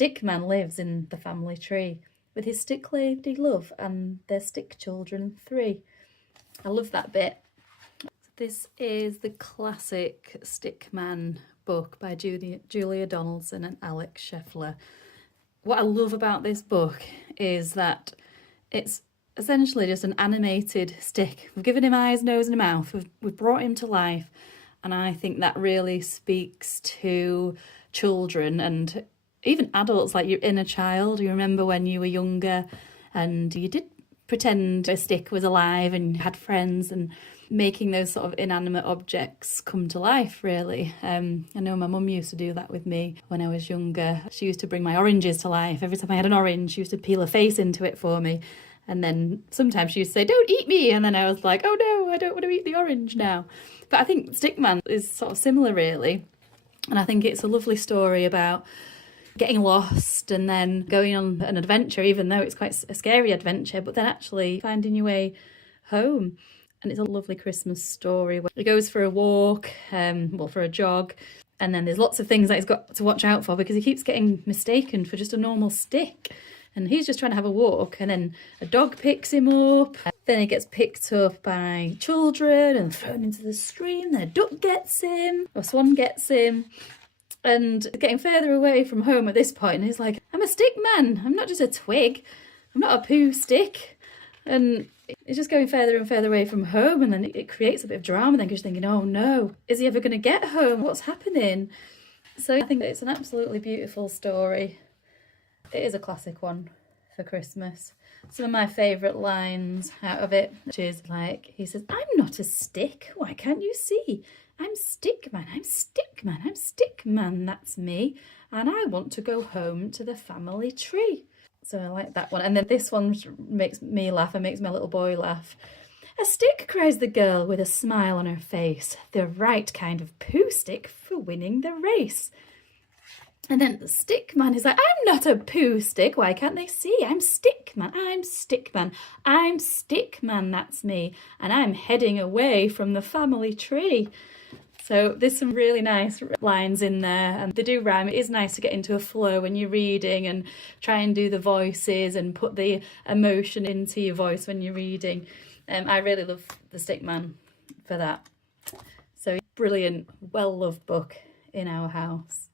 stick man lives in the family tree with his stick lady love and their stick children 3. I love that bit. This is the classic Stickman book by Julia Donaldson and Alex Scheffler. What I love about this book is that it's essentially just an animated stick. We've given him eyes, nose and a mouth. We've brought him to life. And I think that really speaks to children and even adults, like your inner child. You remember when you were younger and you did pretend a stick was alive and had friends, and making those sort of inanimate objects come to life, really. I know my mum used to do that with me when I was younger. She used to bring my oranges to life. Every time I had an orange, she used to peel a face into it for me. And then sometimes she used to say, "Don't eat me." And then I was like, "Oh no, I don't want to eat the orange now." But I think Stickman is sort of similar, really. And I think it's a lovely story about getting lost and then going on an adventure, even though it's quite a scary adventure, but then actually finding your way home. And it's a lovely Christmas story where he goes for a walk, for a jog, and then there's lots of things that he's got to watch out for because he keeps getting mistaken for just a normal stick. And he's just trying to have a walk, and then a dog picks him up. Then he gets picked up by children and thrown into the stream. Then a duck gets him, or a swan gets him. And getting further away from home at this point, and he's like, "I'm a stick man. I'm not just a twig. I'm not a poo stick." And it's just going further and further away from home, and then it creates a bit of drama then, because you're thinking, oh no, is he ever going to get home? What's happening? So I think it's an absolutely beautiful story. It is a classic one for Christmas. Some of my favourite lines out of it, which is like, he says, "I'm not a stick, why can't you see? I'm Stickman, I'm Stickman, I'm Stickman, that's me, and I want to go home to the family tree." So I like that one. And then this one makes me laugh and makes my little boy laugh. "A stick," cries the girl with a smile on her face, "the right kind of poo stick for winning the race." And then the Stickman is like, "I'm not a poo stick, why can't they see? I'm Stickman, I'm Stickman, I'm Stickman, that's me, and I'm heading away from the family tree." So there's some really nice lines in there, and they do rhyme. It is nice to get into a flow when you're reading and try and do the voices and put the emotion into your voice when you're reading. I really love the Stickman for that. So brilliant, well-loved book in our house.